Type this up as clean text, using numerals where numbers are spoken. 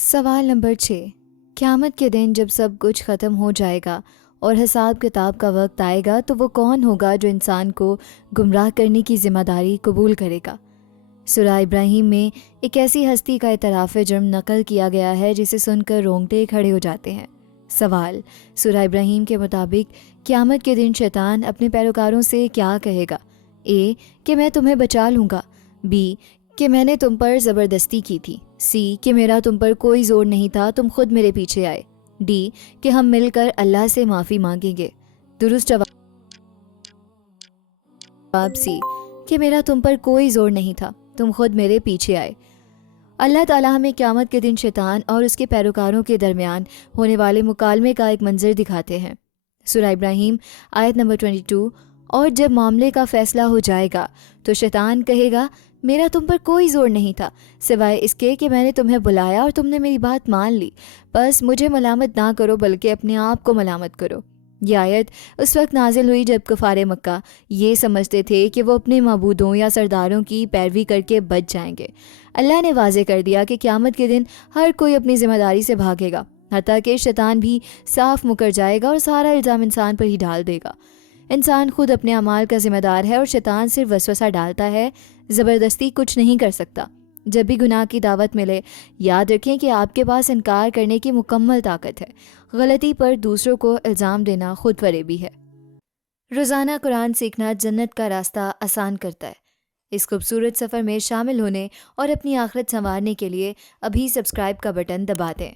سوال نمبر 6۔ قیامت کے دن جب سب کچھ ختم ہو جائے گا اور حساب کتاب کا وقت آئے گا تو وہ کون ہوگا جو انسان کو گمراہ کرنے کی ذمہ داری قبول کرے گا؟ سورہ ابراہیم میں ایک ایسی ہستی کا اعتراف جرم نقل کیا گیا ہے جسے سن کر رونگٹے کھڑے ہو جاتے ہیں۔ سوال: سورہ ابراہیم کے مطابق قیامت کے دن شیطان اپنے پیروکاروں سے کیا کہے گا؟ اے کہ میں تمہیں بچا لوں گا، بی کہ میں نے تم پر زبردستی کی تھی، سی کہ میرا تم پر کوئی زور نہیں تھا، تم خود میرے پیچھے آئے، ڈی کہ ہم مل کر اللہ سے معافی مانگیں گے۔ درست جواب سی کہ میرا تم پر کوئی زور نہیں تھا، تم خود میرے پیچھے آئے۔ اللہ تعالیٰ ہمیں قیامت کے دن شیطان اور اس کے پیروکاروں کے درمیان ہونے والے مکالمے کا ایک منظر دکھاتے ہیں۔ سورہ ابراہیم آیت نمبر 22۔ اور جب معاملے کا فیصلہ ہو جائے گا تو شیطان کہے گا میرا تم پر کوئی زور نہیں تھا سوائے اس کے کہ میں نے تمہیں بلایا اور تم نے میری بات مان لی، بس مجھے ملامت نہ کرو بلکہ اپنے آپ کو ملامت کرو۔ یہ آیت اس وقت نازل ہوئی جب کفار مکہ یہ سمجھتے تھے کہ وہ اپنے معبودوں یا سرداروں کی پیروی کر کے بچ جائیں گے۔ اللہ نے واضح کر دیا کہ قیامت کے دن ہر کوئی اپنی ذمہ داری سے بھاگے گا، حتیٰ کہ شیطان بھی صاف مکر جائے گا اور سارا الزام انسان پر ہی ڈال دے گا۔ انسان خود اپنے اعمال کا ذمہ دار ہے اور شیطان صرف وسوسہ ڈالتا ہے، زبردستی کچھ نہیں کر سکتا۔ جب بھی گناہ کی دعوت ملے یاد رکھیں کہ آپ کے پاس انکار کرنے کی مکمل طاقت ہے۔ غلطی پر دوسروں کو الزام دینا خود فریبی ہے۔ روزانہ قرآن سیکھنا جنت کا راستہ آسان کرتا ہے۔ اس خوبصورت سفر میں شامل ہونے اور اپنی آخرت سنوارنے کے لیے ابھی سبسکرائب کا بٹن دبا دیں۔